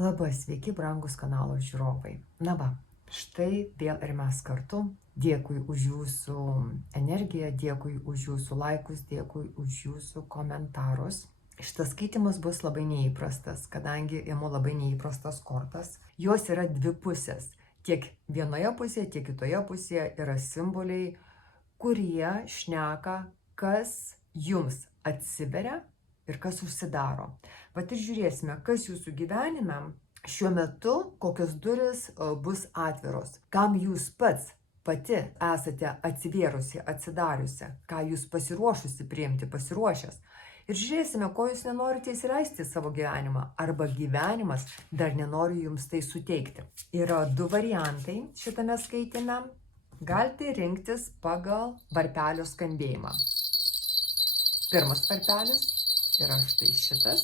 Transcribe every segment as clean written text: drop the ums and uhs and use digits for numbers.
Labas, sveiki, brangus kanalo žiūrovai. Na va, štai vėl ir mes kartu. Dėkui už jūsų energiją, dėkui už jūsų laikus, dėkui už jūsų komentarus. Šitas skaitimas bus labai neįprastas, kadangi imu labai neįprastas kortas. Jos yra dvi pusės. Tiek vienoje pusėje, tiek kitoje pusėje yra simboliai, kurie šneka, kas jums atsiveria ir kas užsidaro. Vat ir žiūrėsime, kas jūsų gyvenime šiuo metu, kokios duris bus atviros, kam jūs pati esate atsivėrusi, atsidariusi, ką jūs pasiruošusi priimti, pasiruošęs. Ir žiūrėsime, ko jūs nenorite įsileisti į savo gyvenimą, arba gyvenimas dar nenori jums tai suteikti. Yra du variantai šitame skaitime. Galite rinktis pagal varpelio skambėjimą. Pirmas varpelis yra štai šitas,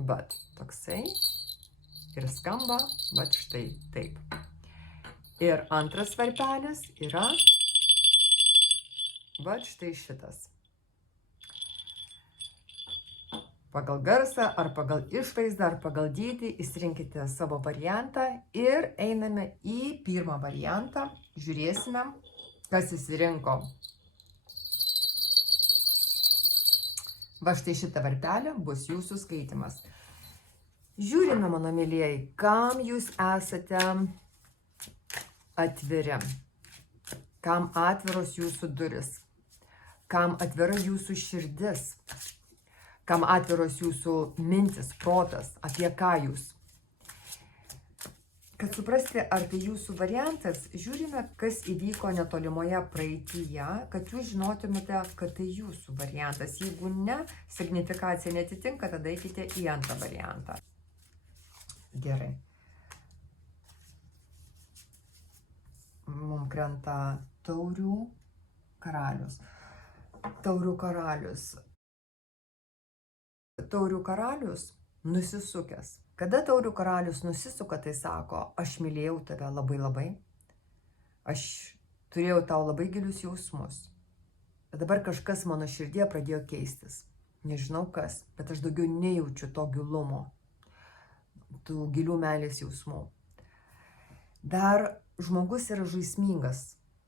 bet toksai, ir skamba, bet štai taip. Ir antras varpelis yra, bet štai šitas. Pagal garsą, ar pagal išvaizdą, ar pagal dydį įsirinkite savo variantą ir einame į pirmą variantą. Žiūrėsime, kas įsirinko. Va štai šitą varpelę bus jūsų skaitimas. Žiūrime, mano mylieji, kam jūs esate atviri, kam atviros jūsų duris, kam atvira jūsų širdis, kam atviros jūsų mintis, protas, apie ką jūs. Kad suprasti, ar tai jūsų variantas, žiūrime, kas įvyko netolimoje praeityje, kad jūs žinotumėte, kad tai jūsų variantas. Jeigu ne, signifikacija netitinka, tada eikite į antrą variantą. Gerai. Mums krenta taurių karalius. Taurių karalius. Taurių karalius nusisukęs. Kada taurių karalius nusisuka, tai sako, aš mylėjau tave labai labai, aš turėjau tau labai gilius jausmus, bet dabar kažkas mano širdie pradėjo keistis. Nežinau kas, bet aš daugiau nejaučiu to gilumo, tų gilių meilės jausmų. Dar žmogus yra žaismingas,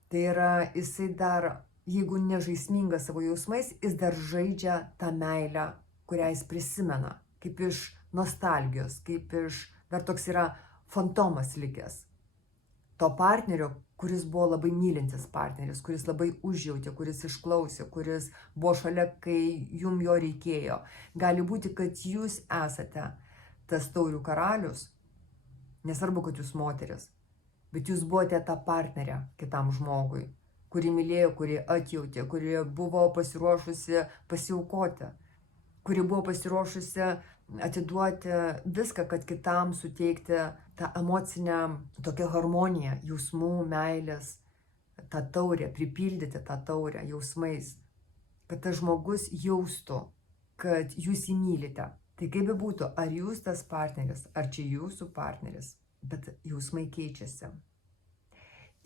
tai yra jisai dar, jeigu nežaismingas savo jausmais, jis dar žaidžia tą meilę, kurią jis prisimena, kaip iš nostalgijos, kaip iš, dar toks yra fantomas likęs. To partnerio, kuris buvo labai mylintis partneris, kuris labai užjautė, kuris išklausė, kuris buvo šalia, kai jum jo reikėjo. Gali būti, kad jūs esate tas taurių karalius, nesvarbu, kad jūs moteris, bet jūs buvote ta partnerė kitam žmogui, kuri mylėjo, kuri atjautė, kuri buvo pasiruošusi pasiaukoti, kuri buvo pasiruošusi atiduoti viską, kad kitam suteikti tą emocinę tokią harmoniją, jausmų, meilės, tą taurę, pripildyti tą taurę jausmais, kad tas žmogus jaustų, kad jūs jį mylite. Tai kaip bebūtų, ar jūs tas partneris, ar čia jūsų partneris, bet jausmai keičiasi.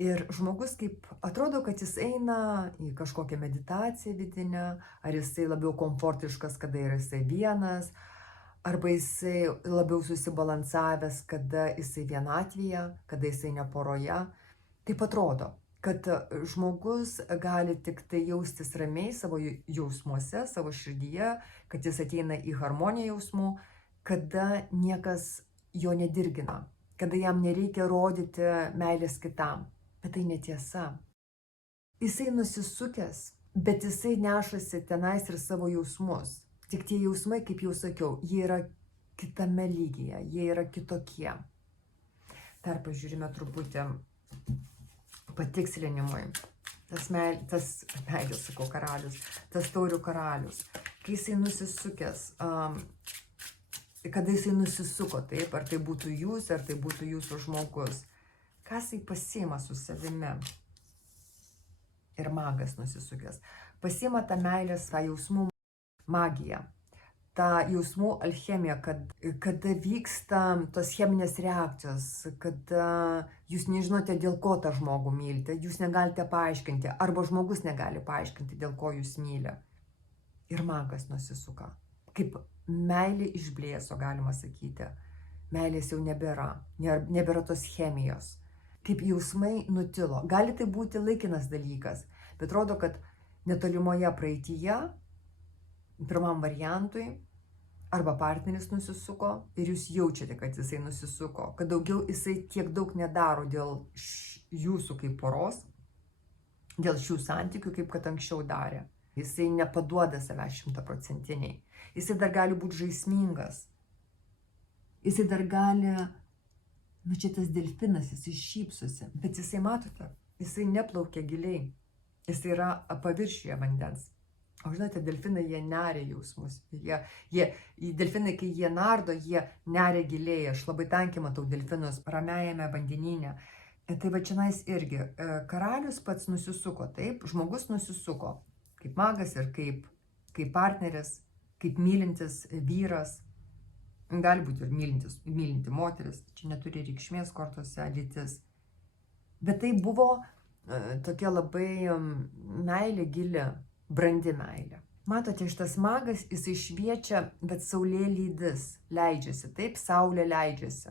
Ir žmogus kaip atrodo, kad jis eina į kažkokią meditaciją vidinę, ar jisai labiau komfortiškas, kada yra jisai vienas, arba jisai labiau susibalansavęs, kada jisai vienatvėje, kada jisai ne poroje. Taip atrodo, kad žmogus gali tik tai jaustis ramiai savo jausmuose, savo širdyje, kad jis ateina į harmoniją jausmų, kada niekas jo nedirgina, kada jam nereikia rodyti meilės kitam. Bet tai netiesa. Jisai nusisukęs, bet jisai nešasi tenais ir savo jausmus. Tik tie jausmai, kaip jau sakiau, jie yra kitame lygyje, jie yra kitokie. Dar pažiūrime truputį patikslinimui. Tas meilės, sakau, karalius, tas taurių karalius. Kai jisai nusisukęs, kada jisai nusisuko, taip, ar tai būtų jūs, ar tai būtų jūsų žmogus, ką jisai pasiima su savimi? Ir magas nusisukęs. Pasiima tą meilės, tą jausmų magiją, tą jausmų alchemiją, kada vyksta tos cheminės reakcijos, kada jūs nežinote, dėl ko tą žmogų mylite, jūs negalite paaiškinti, arba žmogus negali paaiškinti, dėl ko jūs myli. Ir magas nusisuka. Kaip meilė išblėso, galima sakyti. meilės jau nebėra, nebėra tos chemijos. Kaip jausmai nutilo. Gali tai būti laikinas dalykas, bet rodo, kad netolimoje praeityje, pirmam variantui, arba partneris nusisuko ir jūs jaučiate, kad jisai nusisuko, kad daugiau jisai tiek daug nedaro dėl jūsų kaip poros, dėl šių santykių, kaip kad anksčiau darė. Jisai nepaduoda savęs 100%. Jisai dar gali būti žaismingas. Jisai dar gali, čia tas delfinas, jisai šypsosi, bet jisai, matote, jisai neplaukia giliai. Jisai yra paviršiuje vandens. O žinote, delfinai, jie neria jausmus. Delfinai, kai jie nardo, jie neria giliai. Aš labai tankiai matau delfinus ramiajame vandenyne. Tai va čionais irgi, karalius pats nusisuko, taip, žmogus nusisuko, kaip magas ir kaip partneris, kaip mylintis vyras, gali būti ir mylinti moteris, čia neturi reikšmės kortose lytis. Bet tai buvo tokia labai meilė gili, brandi meilė. Matote, šitas magas, jisai šviečia, bet saulė lydis, leidžiasi, taip, saulė leidžiasi.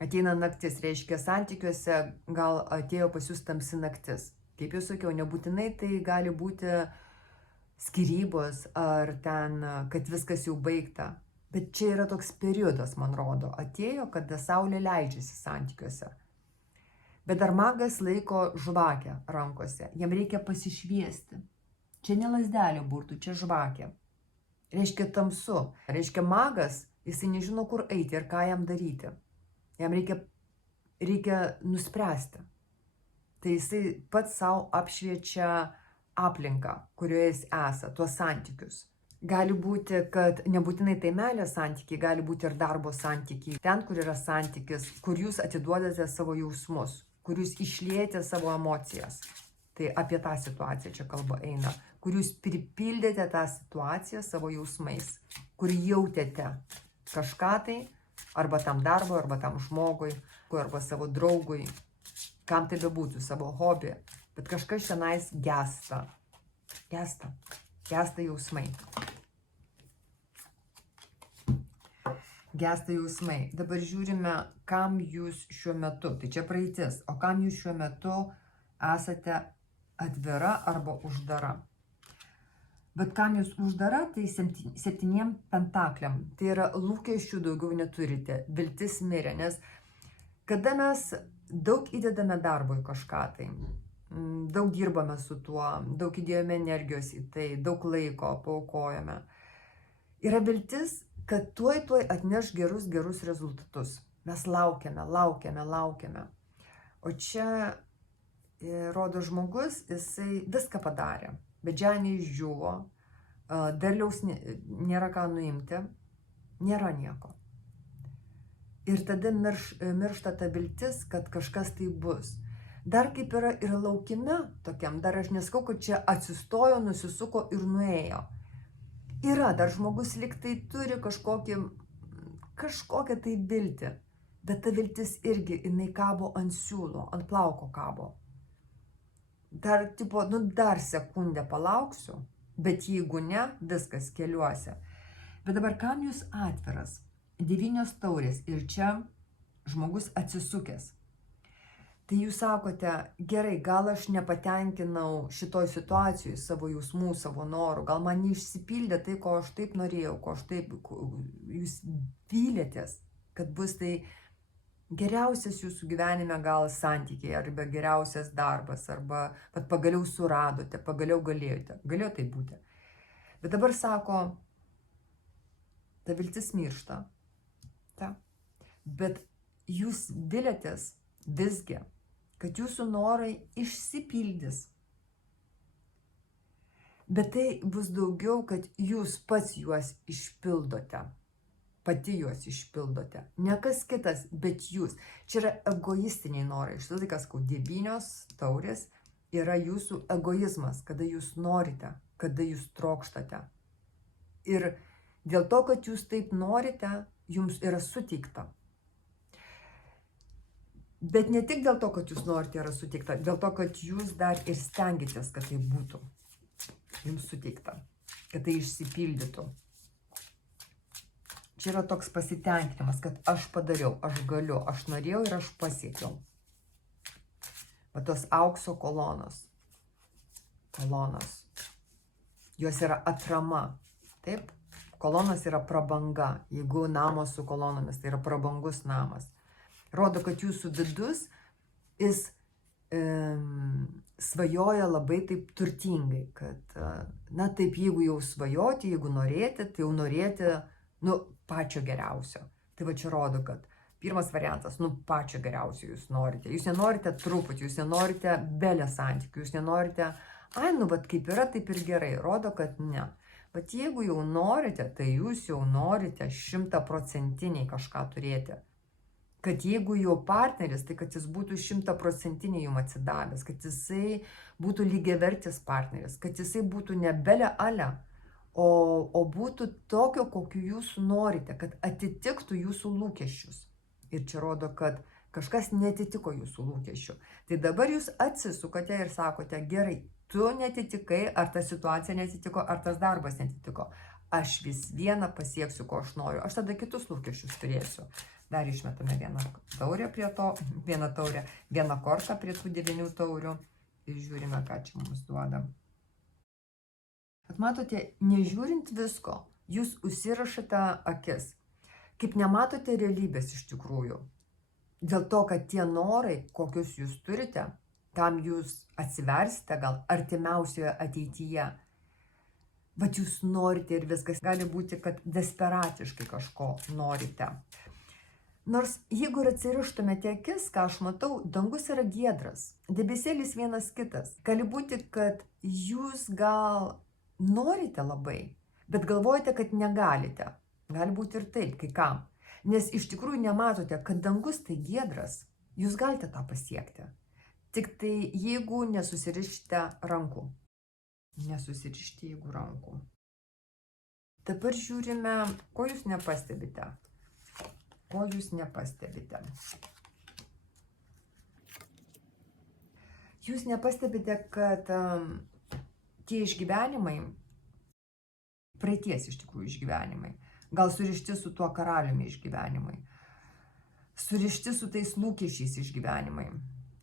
Ateina naktis, reiškia santykiuose gal atėjo pas jūs tamsi naktis. Kaip jau sakiau, nebūtinai tai gali būti skyrybos ar ten, kad viskas jau baigta. Bet čia yra toks periodas, man rodo, atėjo, kada saulė leidžiasi santykiuose. Bet dar magas laiko žvakę rankose, jam reikia pasišviesti. Čia ne lazdelė burtų, čia žvakė. Reiškia tamsu, reiškia magas, jisai nežino, kur eiti ir ką jam daryti. Jam reikia nuspręsti. Tai jisai pats savo apšviečia aplinką, kurioje jis esa, tuos santykius. Gali būti, kad nebūtinai tai meilės santykiai, gali būti ir darbo santykiai. Ten, kur yra santykis, kur jūs atiduodate savo jausmus, kur jūs išliejate savo emocijas. Tai apie tą situaciją čia kalba eina. Kur jūs pripildėte tą situaciją savo jausmais, kur jautėte kažką tai, arba tam darbui, arba tam žmogui, arba savo draugui, kam tai bebūtų, savo hobį. Bet kažkas šiandien gesta. Gesta jausmai. Gesta jausmai. Dabar žiūrime, kam jūs šiuo metu, tai čia praeitis, o kam jūs šiuo metu esate atvira arba uždara. Bet kam jūs uždara, tai 7 pentakliam. Tai yra lūkesčių daugiau neturite, viltis mirė, nes kada mes daug įdedame darbo į kažką tai, daug dirbame su tuo, daug įdėjome energijos į tai, daug laiko paaukojame, yra viltis, kad tuoj atneš gerus rezultatus. Mes laukiame. O čia rodo žmogus, jisai viską padarė. Bet žemė išdžiūvo, derliaus nėra ką nuimti, nėra nieko. Ir tada miršta ta viltis, kad kažkas tai bus. Dar kaip yra ir laukime tokiam, dar aš nesakau, kad čia atsistojo, nusisuko ir nuėjo. Yra, dar žmogus lyg tai turi kažkokią tai viltį, bet ta viltis irgi, jinai kabo ant siūlo, ant plauko kabo. Dar, dar sekundę palauksiu, bet jeigu ne, viskas keliuose. Bet dabar kam jūs atviras? 9 taurės ir čia žmogus atsisukęs. Tai jūs sakote, gerai, gal aš nepatenkinau šitoj situacijoj savo jausmų, savo norų, gal man neišsipildė tai, ko aš taip norėjau, jūs vylėtės, kad bus tai geriausias jūsų gyvenime gal santykiai, arba geriausias darbas, arba pagaliau suradote, pagaliau galėjote. Galėjo tai būti. Bet dabar sako, ta viltis miršta. Bet jūs vilėtės visgi, kad jūsų norai išsipildys. Bet tai bus daugiau, kad jūs pats juos išpildote. Pati juos išpildote. Ne kas kitas, bet jūs. Čia yra egoistiniai norai. Štai tai, kas 9 taurės, yra jūsų egoizmas, kada jūs norite, kada jūs trokštate. Ir dėl to, kad jūs taip norite, jums yra suteikta. Bet ne tik dėl to, kad jūs norite, yra suteikta, dėl to, kad jūs dar ir stengiatės, kad tai būtų jums suteikta, kad tai išsipildytų. Čia yra toks pasitenkinimas, kad aš padariau, aš galiu, aš norėjau ir aš pasiekiau. Va tos aukso kolonos. Jos yra atrama. Taip? Kolonos yra prabanga. Jeigu namas su kolonomis, tai yra prabangus namas. Rodo, kad jūsų vidus, jis svajoja labai taip turtingai, kad, na taip, jeigu jau svajoti, jeigu norėti, tai jau norėti, pačio geriausio. Tai va čia rodo, kad pirmas variantas, pačio geriausio jūs norite. Jūs nenorite truputį, jūs nenorite belę santykių, jūs nenorite, vat kaip yra, taip ir gerai. Rodo, kad ne. Bet jeigu jau norite, tai jūs jau norite 100% kažką turėti. Kad jeigu jau partneris, tai kad jis būtų 100% jums atsidavęs, kad jisai būtų lygiavertis partneris, kad jisai būtų ne belė ale, o būtų tokio, kokiu jūs norite, kad atitiktų jūsų lūkesčius. Ir čia rodo, kad kažkas netitiko jūsų lūkesčių. Tai dabar jūs atsisukate ir sakote, gerai, tu netitikai, ar ta situacija netitiko, ar tas darbas netitiko. Aš vis vieną pasieksiu, ko aš noriu. Aš tada kitus lūkesčius turėsiu. Dar išmetame vieną taurę prie to, vieną kortą prie tų 9 taurių ir žiūrime, ką čia mums duoda. Bet matote, nežiūrint visko, jūs užsirašate akis, kaip nematote realybės iš tikrųjų. Dėl to, kad tie norai, kokius jūs turite, tam jūs atsiversite gal artimiausioje ateityje. Bet jūs norite ir viskas. Gali būti, kad desperatiškai kažko norite. Nors jeigu ir atsirištumėte akis, ką aš matau, dangus yra giedras, debesėlis vienas kitas. Gali būti, kad jūs gal norite labai, bet galvojate, kad negalite. Gali būti ir taip, kai kam. Nes iš tikrųjų nematote, kad dangus tai giedras, jūs galite tą pasiekti. Tik tai jeigu nesusirišite rankų. Nesusirišti jeigu rankų. Dabar žiūrime, ko jūs nepastebite. Ko jūs nepastebite? Jūs nepastebite, kad tie išgyvenimai, praeities iš tikrųjų išgyvenimai, gal surišti su tuo karaliumi išgyvenimai, surišti su tais lūkesčiais išgyvenimai,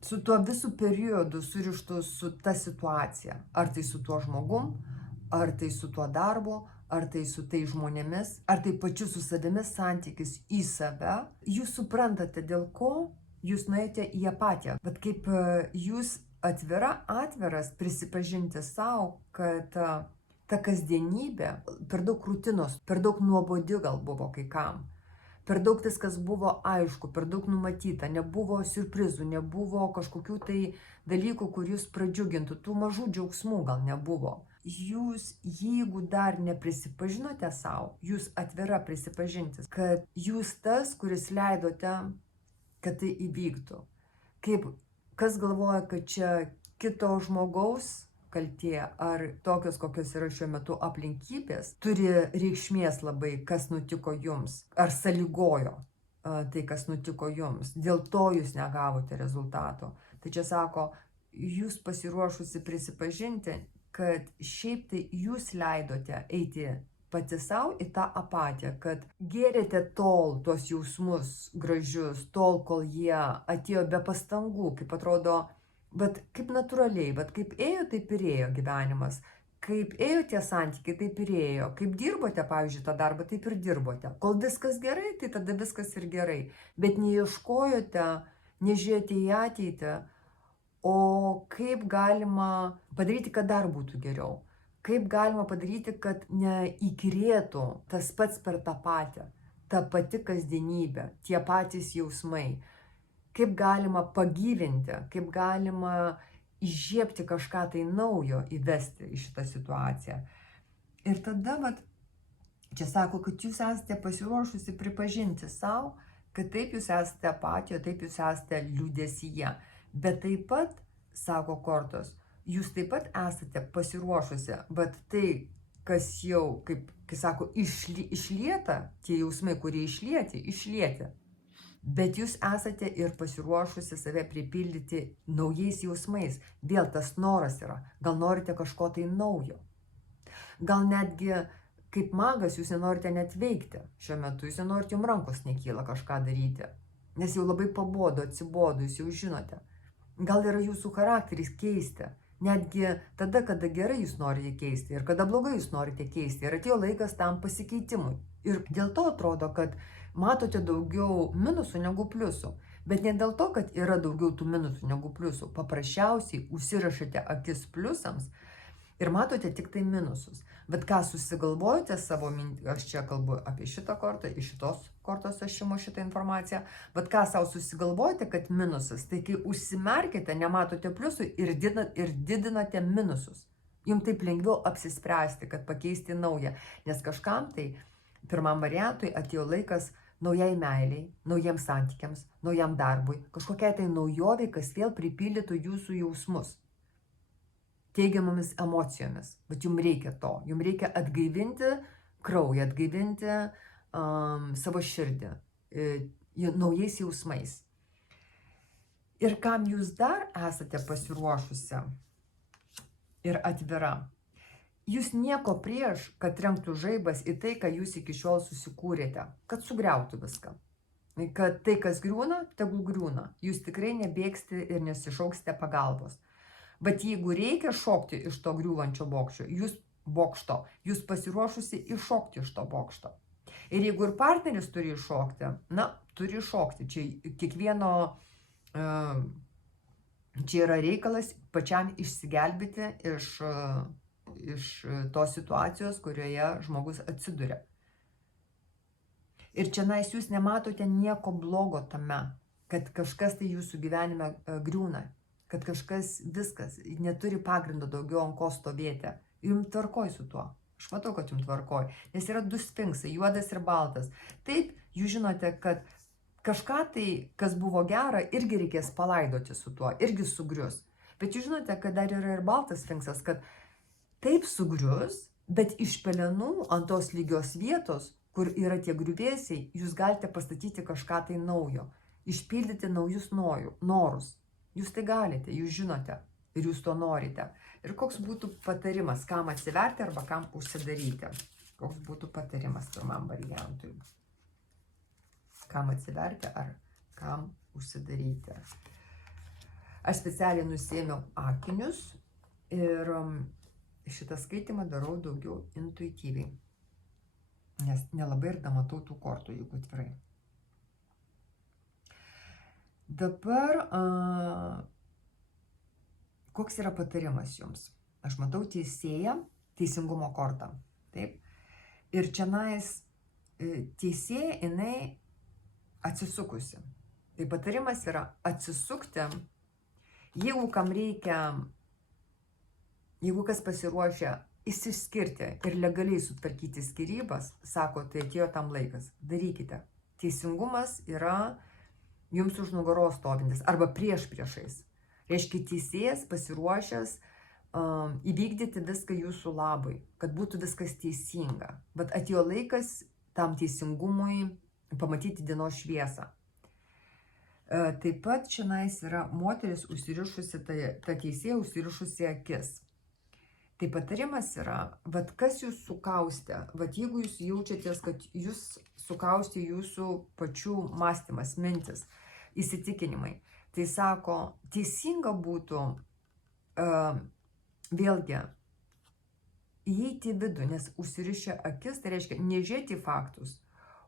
su tuo visų periodu surištu su ta situacija, ar tai su tuo žmogum, ar tai su tuo darbu, ar tai su tai žmonėmis, ar tai pačiu su savimi santykis į save, jūs suprantate, dėl ko jūs nuėjote į apatiją. Bet kaip jūs atviras prisipažinti savo, kad ta kasdienybė per daug rutinos, per daug nuobodi gal buvo kai kam. Per daug viskas buvo aišku, per daug numatyta, nebuvo siurprizų, nebuvo kažkokių tai dalykų, kur jūs pradžiugintų, tų mažų džiaugsmų gal nebuvo. Jūs, jeigu dar neprisipažinote savo, jūs atvira prisipažintis, kad jūs tas, kuris leidote, kad tai įvyktų. Kaip, kas galvoja, kad čia kito žmogaus kaltė, ar tokios, kokios yra šiuo metu aplinkybės, turi reikšmės labai, kas nutiko jums, ar sąlygojo tai, kas nutiko jums. Dėl to jūs negavote rezultato. Tai čia sako, jūs pasiruošusi prisipažinti, kad šiaip tai jūs leidote eiti pati savo į tą apatiją, kad gėrėte tol tuos jausmus gražius, tol, kol jie atėjo be pastangų, kaip atrodo, bet kaip natūraliai, bet kaip ėjo, taip ir ėjo gyvenimas, kaip ėjo tie santykiai, taip ir ėjo, kaip dirbote, pavyzdžiui, tą darbą, taip ir dirbote. Kol viskas gerai, tai tada viskas ir gerai, bet neieškojote, nežiūrėjote į ateitį, o kaip galima padaryti, kad dar būtų geriau. Kaip galima padaryti, kad neįkyrėtų tas pats per tą patį, ta pati kasdienybė, tie patys jausmai. Kaip galima pagyvinti, kaip galima įžiebti kažką tai naujo įvesti į šitą situaciją. Ir tada, čia sako, kad jūs esate pasiruošusi pripažinti savo, kad taip jūs esate apatijoje, taip jūs esate liūdesyje. Bet taip pat, sako kortos, jūs taip pat esate pasiruošusi, bet tai, kas jau, kaip sako, išlieta, tie jausmai, kurie išlieti. Bet jūs esate ir pasiruošusi save pripildyti naujais jausmais. Vėl tas noras yra. Gal norite kažko tai naujo. Gal netgi kaip magas jūs nenorite net veikti šiuo metu, jūs nenorite, jums rankos nekyla kažką daryti, nes jau labai pabodo, atsibodo, jūs jau žinote. Gal yra jūsų charakteris keisti, netgi tada, kada gerai jūs norite keisti ir kada blogai jūs norite keisti, ir atėjo laikas tam pasikeitimui. Ir dėl to atrodo, kad matote daugiau minusų negu pliusų. Bet ne dėl to, kad yra daugiau tų minusų negu pliusų. Paprasčiausiai užsirašate akis pliusams ir matote tik tai minusus. Bet ką susigalvojate savo mintį, aš čia kalbu apie šitą kortą, iš šitos kortos aš imu šitą informaciją, bet ką savo susigalvojate, kad minusas, tai kai užsimerkite, nematote pliusų ir didinate minusus. Jums taip lengviau apsispręsti, kad pakeisti naują, nes kažkam tai pirmam variantui atėjo laikas naujai meiliai, naujiems santykiams, naujam darbui, kažkokiai tai naujovai, kas vėl pripildytų jūsų jausmus teigiamomis emocijomis. Bet jums reikia to, jums reikia atgaivinti kraują, atgaivinti savo širdį naujais jausmais. Ir kam jūs dar esate pasiruošusi ir atvira, jūs nieko prieš, kad trenktų žaibas į tai, ką jūs iki šiol susikūrėte, kad sugriautų viską. Kad tai, kas griūna, tegul griūna. Jūs tikrai nebėgsite ir nesišauksite pagalbos. Bet jeigu reikia šokti iš to griūvančio bokšto, jūs pasiruošusi iššokti iš to bokšto. Ir jeigu ir partneris turi iššokti, turi iššokti. Čia kiekvieno, čia yra reikalas pačiam išsigelbėti iš tos situacijos, kurioje žmogus atsiduria. Ir čia jūs nematote nieko blogo tame, kad kažkas tai jūsų gyvenime griūna, kad kažkas viskas neturi pagrindo daugiau ant ko stovėti. Jums tvarkoj su tuo. Aš matau, kad jums tvarkoj. Nes yra du sfinksai, juodas ir baltas. Taip, jūs žinote, kad kažką tai, kas buvo gera, irgi reikės palaidoti su tuo, irgi sugrius. Bet jūs žinote, kad dar yra ir baltas sfinksas, kad taip sugrius, bet iš pelenų ant tos lygios vietos, kur yra tie griuvėsiai, jūs galite pastatyti kažką tai naujo, išpildyti naujus norus. Jūs tai galite, jūs žinote ir jūs to norite. Ir koks būtų patarimas, kam atsiverti arba kam užsidaryti? Koks būtų patarimas pirmam variantui? Kam atsiverti ar kam užsidaryti? Aš specialiai nusėmiau akinius ir šitą skaitimą darau daugiau intuityviai. Nes nelabai ir damatau tų kortų, jeigu atvirai. Dabar, koks yra patarimas jums? Aš matau teisėją, teisingumo kortą. Taip? Ir čianais teisėja, jinai atsisukusi. Tai patarimas yra atsisukti, jeigu kam reikia, jeigu kas pasiruošia išsiskirti ir legaliai sutvarkyti skyrybas, sako, tai atėjo tam laikas. Darykite. Teisingumas yra jums už nugaros stovintis arba priešais. Reiškia, teisėjas pasiruošęs įvykdyti viską jūsų labui, kad būtų viskas teisinga. Bet atėjo laikas tam teisingumui pamatyti dienos šviesą. Taip pat šiandien yra moteris užsirišusi, ta teisėja užsirišusi akis. Tai patarimas yra, kas jūs sukaustė, jeigu jūs jaučiatės, kad jūs sukaustė jūsų pačių mąstymas, mintis, įsitikinimai. Tai sako, teisinga būtų vėlgi įeiti į vidų, nes užsirišę akis, tai reiškia nežiūrėti į faktus,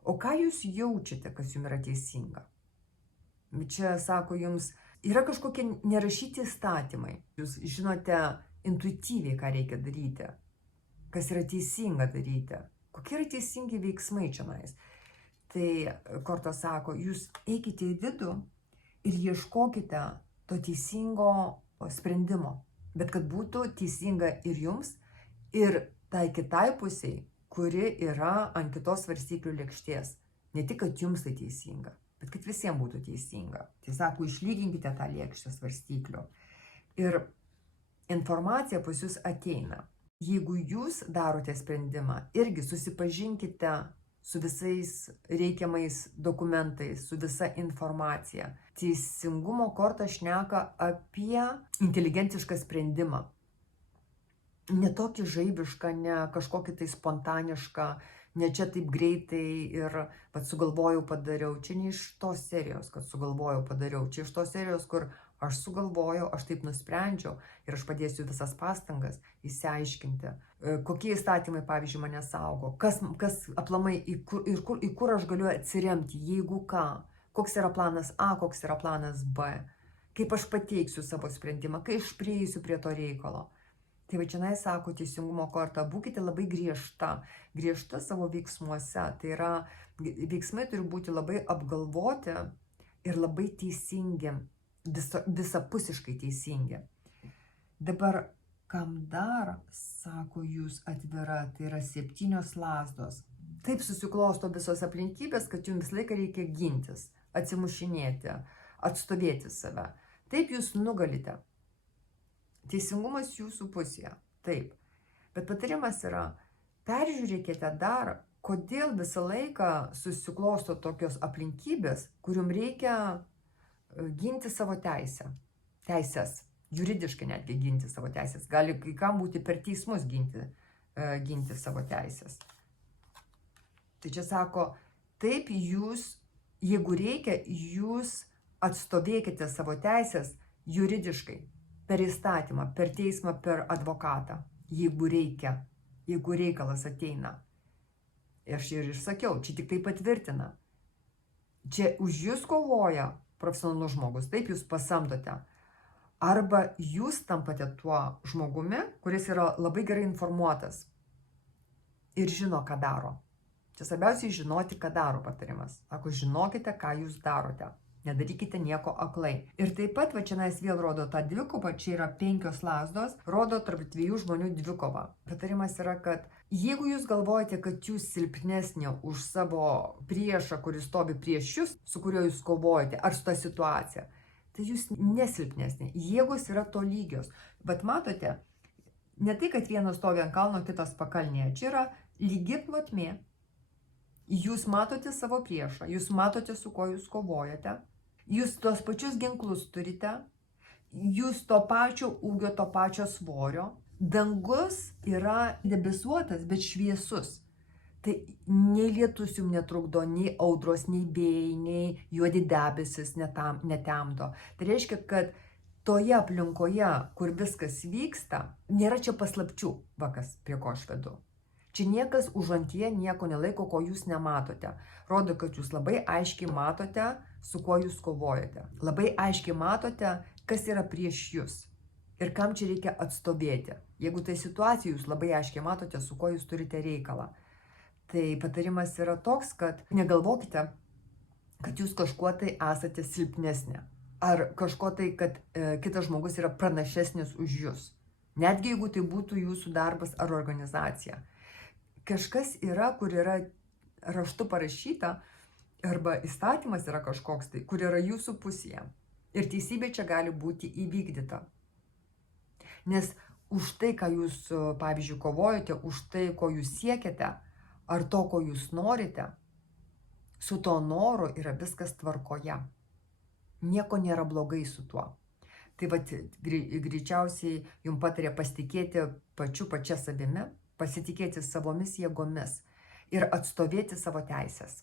o ką jūs jaučiate, kas jums yra teisinga. Čia sako jums, yra kažkokie nerašyti įstatymai, jūs žinote intuityviai, ką reikia daryti, kas yra teisinga daryti, kokie yra teisingi veiksmai čionais. Tai kortos sako, jūs eikite į vidų ir ieškokite to teisingo sprendimo, bet kad būtų teisinga ir jums, ir tai kitai pusiai, kuri yra ant kitos svarstyklių lėkštės. Ne tik, kad jums tai teisinga, bet kad visiems būtų teisinga. Tai sako, išlyginkite tą lėkštę svarstyklių. Ir informacija pas jūs ateina. Jeigu jūs darote sprendimą, irgi susipažinkite su visais reikiamais dokumentais, su visa informacija. Teisingumo korta šneka apie inteligentišką sprendimą. ne tokį žaibišką, ne kažkokį tai spontanišką, ne čia taip greitai ir sugalvojau padariau. Čia ne iš tos serijos, kad sugalvojau padariau. Čia iš tos serijos, kur aš sugalvojau, aš taip nusprendžiau ir aš padėsiu visas pastangas įsiaiškinti, kokie įstatymai, pavyzdžiui, mane saugo, kas aplamai, į kur aš galiu atsiremti, jeigu ką, koks yra planas A, koks yra planas B, kaip aš pateiksiu savo sprendimą, kai aš prieisiu prie to reikalo. Tai va čia sako teisingumo korta, būkite labai griežta savo veiksmuose. Tai yra, veiksmai turi būti labai apgalvoti ir labai teisingi, visapusiškai teisingi. Dabar, kam dar, sako, jūs atvira, tai yra 7 lazdos. Taip susiklosto visos aplinkybės, kad jums visą laiką reikia gintis, atsimušinėti, atstovėti save. Taip jūs nugalite. Teisingumas jūsų pusėje, taip. Bet patarimas yra, peržiūrėkite dar, kodėl visą laiką susiklosto tokios aplinkybės, kuriuom reikia ginti savo teisės, juridiškai netgi ginti savo teisės. Gali kai kam būti per teismus ginti savo teisės. Tai čia sako, taip jūs, jeigu reikia, jūs atstovėkite savo teisės juridiškai. Per įstatymą, per teismą, per advokatą, jeigu reikia, jeigu reikalas ateina. Aš ir išsakiau, čia tik tai patvirtina. Čia už jūs kovoja profesionalus žmogus, taip jūs pasamdote. Arba jūs tampate tuo žmogumi, kuris yra labai gerai informuotas ir žino, ką daro. Čia svarbiausiai žinoti, ką daro patarimas. Sako, žinokite, ką jūs darote. Nedarykite nieko aklai. Ir taip pat, va čia vėl rodo tą dvikovą, čia yra 5 lazdos, rodo tarp 2 žmonių dvikovą. Patarimas yra, kad jeigu jūs galvojate, kad jūs silpnesnė už savo priešą, kuris stovi prieš jūs, su kuriuo jūs kovojate, ar su ta situacija, tai jūs nesilpnesnė. Jėgos yra to lygios. Bet matote, ne tai, kad vienas stovi ant kalno, kitas pakalnėje. Čia yra lygi plotmė. Jūs matote savo priešą, jūs matote, su kuo jūs kovojate, jūs tos pačius ginklus turite, jūs to pačio ūgio, to pačio svorio. Dangus yra debesuotas, bet šviesus. Tai nei lietus jums netrukdo, nei audros, nei vėjai, nei juodi debesis netemdo. Tai reiškia, kad toje aplinkoje, kur viskas vyksta, nėra čia paslapčių, vakas, prie ko aš vedu. Čia niekas užantyje nieko nelaiko, ko jūs nematote. Rodo, kad jūs labai aiškiai matote, su kuo jūs kovojate. Labai aiškiai matote, kas yra prieš jūs ir kam čia reikia atstovėti. Jeigu tai situacija, jūs labai aiškiai matote, su kuo jūs turite reikalą. Tai patarimas yra toks, kad negalvokite, kad jūs kažkuo tai esate silpnesnė. Ar kažkuo tai, kad kitas žmogus yra pranašesnis už jūs. Netgi jeigu tai būtų jūsų darbas ar organizacija. Kažkas yra, kur yra raštu parašyta, arba įstatymas yra kažkoks tai, kur yra jūsų pusėje. Ir teisybė čia gali būti įvykdyta. Nes už tai, ką jūs, pavyzdžiui, kovojate, už tai, ko jūs siekiate, ar to, ko jūs norite, su to noru yra viskas tvarkoje. Nieko nėra blogai su tuo. Tai vat, greičiausiai jums patarė pasitikėti pačia savimi, pasitikėti savomis jėgomis ir atstovėti savo teisės.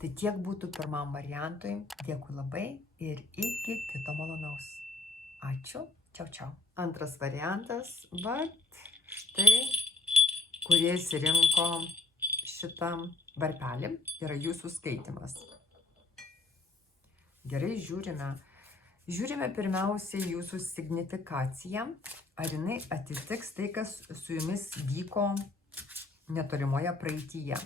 Tai tiek būtų pirmam variantui. Dėkui labai ir iki kito malonaus. Ačiū. Čiau, čiau. Antras variantas, štai, kurie išsirinko šitą varpelį, yra jūsų skaitimas. Gerai, žiūrime. Žiūrime pirmiausia jūsų signifikaciją, ar jinai atitiks tai, kas su jumis vyko netolimoje praeityje.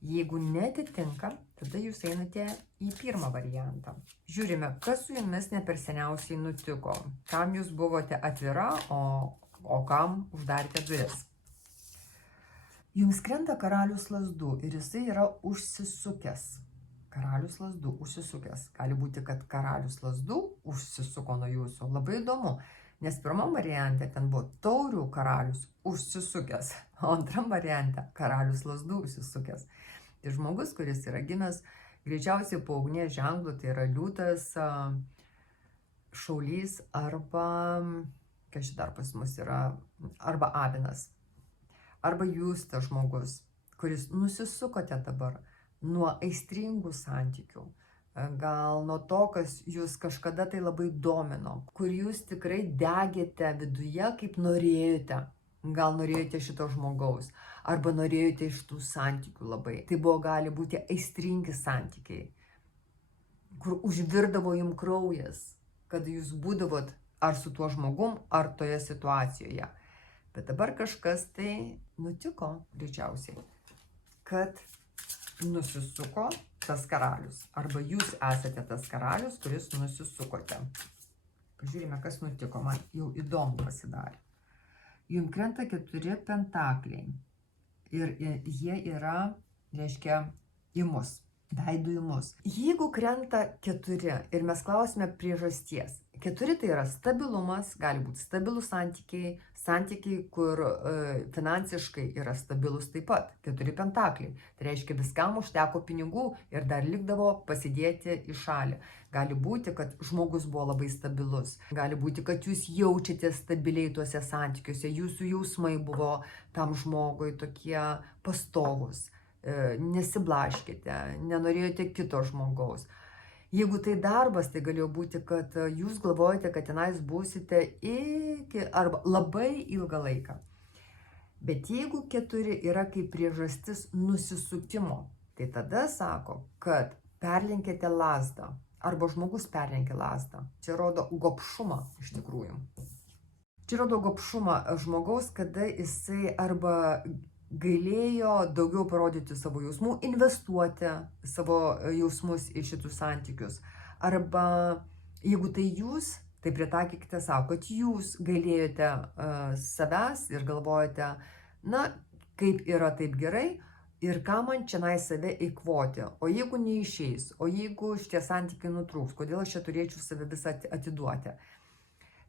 Jeigu netitinka, tada jūs einate į pirmą variantą. Žiūrime, kas su jumis ne per seniausiai nutiko, kam jūs buvote atvira, o kam uždarėte duris. Jums krenta karalius lazdų ir jisai yra užsisukęs. Karalius lazdų užsisukęs. Gali būti, kad karalius lazdų užsisuko nuo jūsų. Labai įdomu, nes pirmam variante ten buvo taurių karalius užsisukęs, o antram variante karalius lazdų užsisukęs. Tai žmogus, kuris yra gimęs greičiausiai po ugnies ženklu, tai yra liūtas, šaulys arba kas čia dar pas mus yra, arba avinas, arba jūs tas žmogus, kuris nusisukote dabar nuo aistringų santykių, gal nuo to, kas jūs kažkada tai labai domino, kur jūs tikrai degėte viduje, kaip norėjote. Gal norėjote šito žmogaus, arba norėjote iš tų santykių labai. Tai gali būti aistringi santykiai, kur užvirdavo jums kraujas, kad jūs būdavot ar su tuo žmogum, ar toje situacijoje. Bet dabar kažkas tai nutiko, greičiausiai, kad nusisuko tas karalius, arba jūs esate tas karalius, kuris nusisukote. Pažiūrime, kas nutiko, man jau įdomu pasidarė. Jums krenta 4 pentakliai ir jie yra, reiškia, į mus, veidu į mus. Jeigu krenta 4 ir mes klausime priežasties, 4 tai yra stabilumas, gali būti stabilus santykiai, kur finansiškai yra stabilus taip pat, 4 pentakliai. Tai reiškia, viskam užteko pinigų ir dar likdavo pasidėti į šalį. Gali būti, kad žmogus buvo labai stabilus. Gali būti, kad jūs jaučiate stabiliai tuose santykiuose. Jūsų jausmai buvo tam žmogui tokie pastovus. Nesiblaškite, nenorėjote kito žmogaus. Jeigu tai darbas, tai galėjo būti, kad jūs galvojate, kad tenais būsite iki arba labai ilgą laiką. Bet jeigu 4 yra kaip priežastis nusisukimo, tai tada sako, kad perlenkėte lazdą. Arba žmogus perlenkė lazdą. Čia rodo gobšumą iš tikrųjų. Čia rodo gobšumą žmogaus, kada jisai arba gailėjo daugiau parodyti savo jausmų, investuoti savo jausmus į šitus santykius. Arba jeigu tai jūs, tai pritaikykite savo, kad jūs gailėjote savęs ir galvojate, na, kaip yra taip gerai, ir ką man čia save eikvoti, o jeigu neišeis, o jeigu šitie santykiai nutrūks, kodėl aš čia turėčiau save visą atiduoti.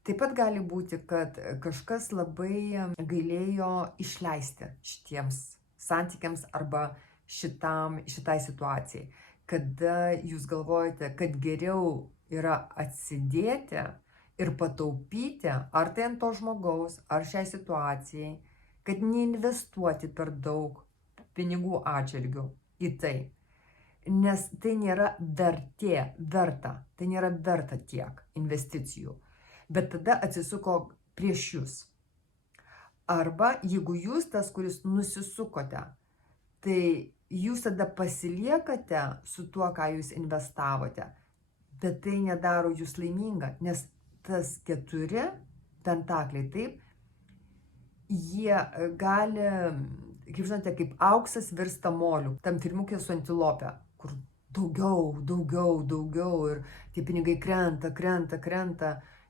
Taip pat gali būti, kad kažkas labai gailėjo išleisti šitiems santykiams arba šitai situacijai. Kada jūs galvojate, kad geriau yra atsidėti ir pataupyti, ar tai ant to žmogaus, ar šiai situacijai, kad neinvestuoti per daug pinigų atžvilgių į tai. Nes tai nėra verta, tai nėra verta tiek investicijų. Bet tada atsisuko prieš jūs. Arba jeigu jūs tas, kuris nusisukote, tai jūs tada pasiliekate su tuo, ką jūs investavote, bet tai nedaro jūs laimingą, nes tas 4 pentakliai, taip, jie gali, kaip žinote, kaip auksas virsta moliu, tam filmukė su antilopė, kur daugiau ir tie pinigai krenta.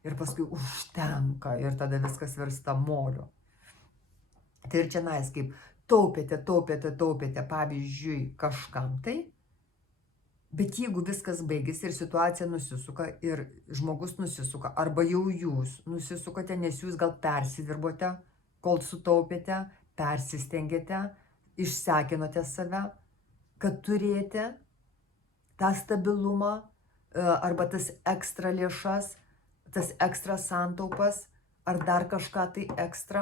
Ir paskui užtenka ir tada viskas virsta moliu. Tai ir čia kaip taupėte, pavyzdžiui, kažkam tai, bet jeigu viskas baigėsi ir situacija nusisuka ir žmogus nusisuka, arba jau jūs nusisukote, nes jūs gal persidirbote, kol sutaupėte, persistengėte, išsekinote save, kad turėti tą stabilumą arba tas ekstra lėšas, tas ekstra santaupas, ar dar kažką tai ekstra,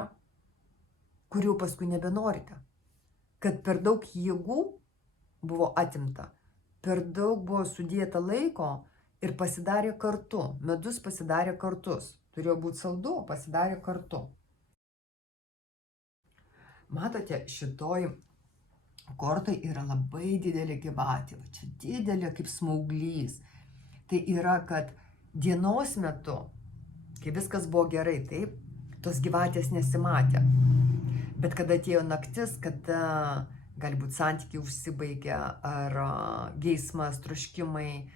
kurių paskui nebenorite. Kad per daug jėgų buvo atimta, per daug buvo sudėta laiko ir pasidarė kartu. Medus pasidarė kartus. Turėjo būti saldu, pasidarė kartu. Matote, šitoj kortoj yra labai didelė gyvatė. Čia didelė kaip smauglys. Tai yra, kad dienos metu, kai viskas buvo gerai, taip, tos gyvatės nesimatė. Bet kada atėjo naktis, kada galbūt santykiai užsibaigė, ar geismas, troškimai,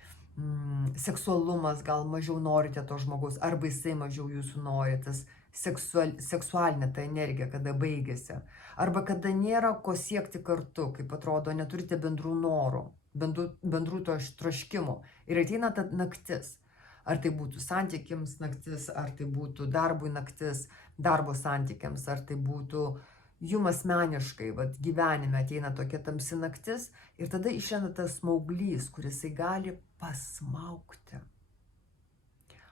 seksualumas, gal mažiau norite to žmogaus, arba jisai mažiau jūsų nori, tas seksualinė ta energija, kada baigėsi. Arba kada nėra ko siekti kartu, kaip atrodo, neturite bendrų norų, bendrų troškimų. Ir ateina ta naktis. Ar tai būtų santykiams naktis, ar tai būtų darbui naktis, darbo santykiams, ar tai būtų jum asmeniškai, gyvenime ateina tokia tamsi naktis ir tada išlenda tas smauglys, kuris gali pasmaugti.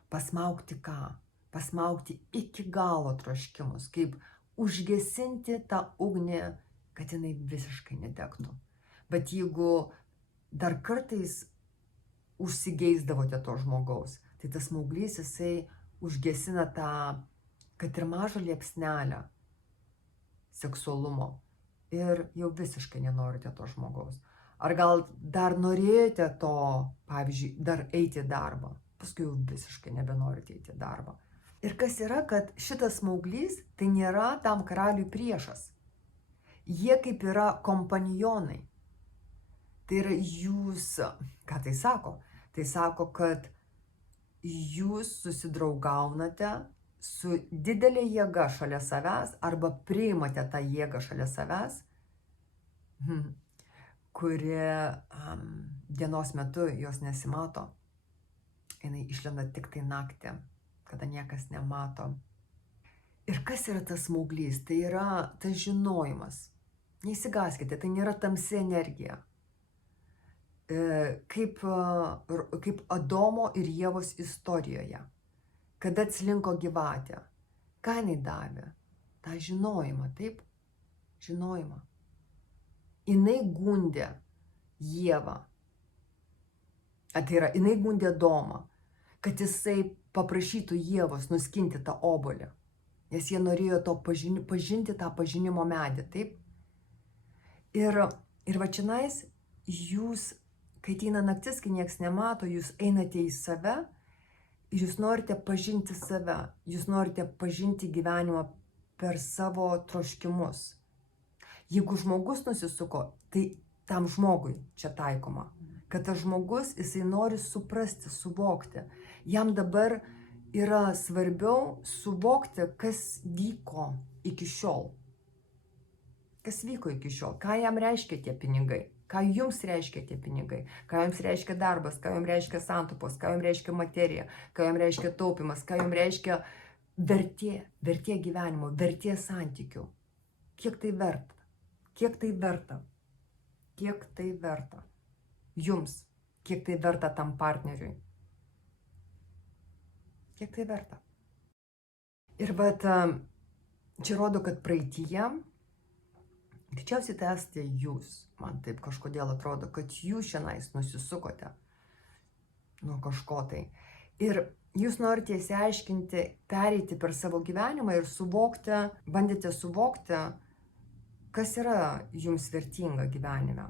Pasmaugti ką? pasmaugti iki galo troškimus, kaip užgesinti tą ugnį, kad jinai visiškai nedegtų. Bet jeigu dar kartais užsigeisdavote to žmogaus, tai tas smauglys jisai užgesina tą, kad ir mažą liepsnelę seksualumo ir jau visiškai nenorite to žmogaus. Ar gal dar norėjote to, pavyzdžiui, dar eiti į darbą, paskui jau visiškai nebenorite eiti į darbą. Ir kas yra, kad šitas smauglys tai nėra tam karaliui priešas. Jie kaip yra kompanionai. Tai yra jūs, ką tai sako? Tai sako, kad jūs susidraugaunate su didelė jėga šalia savęs arba priimate tą jėgą šalia savęs, kuri dienos metu jos nesimato. Jinai išlenda tik tai naktį, kada niekas nemato. Ir kas yra tas smauglys? Tai yra tas žinojimas. Neįsigaskite, tai nėra tamsi energija. Kaip Adomo ir Ievos istorijoje, kada atslinko gyvatė. Ką jinai davė? tą žinojimą, taip? Žinojimą. Jinai gundė Ievą. Tai yra, jinai gundė Adomą, kad jisai paprašytų Ievos nuskinti tą obuolį. Nes jie norėjo to pažinti tą pažinimo medį, taip? Ir va čionais jūs, kai ateina naktis, kai nieks nemato, jūs einate į save ir jūs norite pažinti save, jūs norite pažinti gyvenimą per savo troškimus. Jeigu žmogus nusisuko, tai tam žmogui čia taikoma, kad tas žmogus, jisai nori suprasti, suvokti. Jam dabar yra svarbiau suvokti, kas vyko iki šiol. Kas vyko iki šiol, ką jam reiškia tie pinigai, ką jums reiškia tie pinigai, ką jums reiškia darbas, ką jums reiškia santaupos, ką jums reiškia materija, ką jums reiškia taupimas, ką jums reiškia vertė gyvenimo, vertė santykių. Kiek tai verta? Kiek tai verta? Kiek tai verta? Jums, kiek tai verta tam partneriui? Kiek tai verta? Ir vat, čia rodo, kad praeityje, greičiausiai tai esate jūs, man taip kažkodėl atrodo, kad jūs šiandien nusisukote nuo kažko tai. Ir jūs norite įsiaiškinti, pereiti per savo gyvenimą ir suvokti, bandėte suvokti, kas yra jums vertinga gyvenime.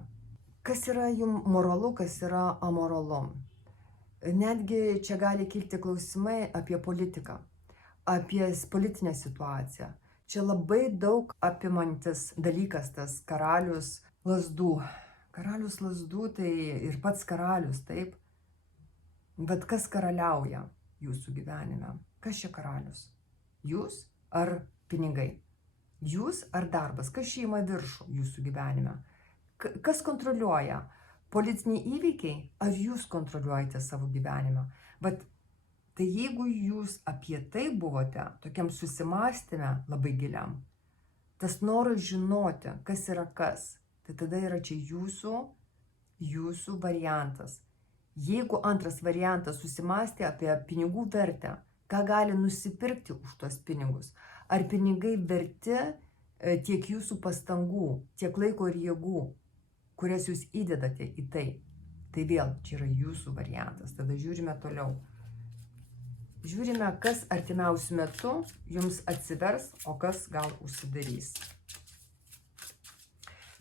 Kas yra jums moralu, kas yra amoralu. Netgi čia gali kilti klausimai apie politiką, apie politinę situaciją. Čia labai daug apimantis dalykas tas karalius lazdų. Karalius lazdų tai ir pats karalius, taip. Bet kas karaliauja jūsų gyvenime? Kas čia karalius? Jūs ar pinigai? Jūs ar darbas? Kas čia ima viršų jūsų gyvenime? Kas kontroliuoja? Politiniai įvykiai? Ar jūs kontroliuojate savo gyvenimą? Bet tai jeigu jūs apie tai buvote, tokiam susimastyme labai giliam, tas noras žinoti, kas yra kas, tai tada yra čia jūsų variantas. Jeigu antras variantas susimastė apie pinigų vertę, ką gali nusipirkti už tuos pinigus, ar pinigai verti tiek jūsų pastangų, tiek laiko ir jėgų, kurias jūs įdedate į tai, tai vėl čia yra jūsų variantas. Tada žiūrime toliau. Žiūrime, kas artimiausiu metu jums atsivers, o kas gal užsidarys.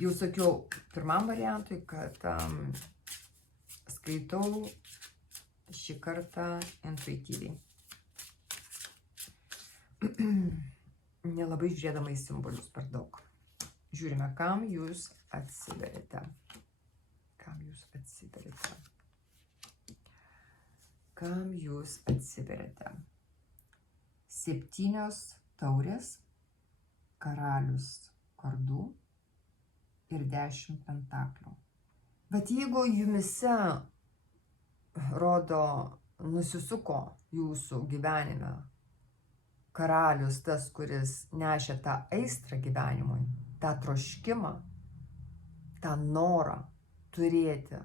Jau sakiau pirmam variantui, kad skaitau šį kartą intuityviai. Nelabai žiūrėdama į simbolius per daug. Žiūrime, kam jūs atsiverite. Kam jūs atsiverite. Kam jūs atsiverite. 7 taurės, karalius kardų ir 10 pentaklių. Bet jeigu jumise rodo nusisuko jūsų gyvenime karalius, tas, kuris nešė tą aistrą gyvenimui, tą troškimą, tą norą turėti,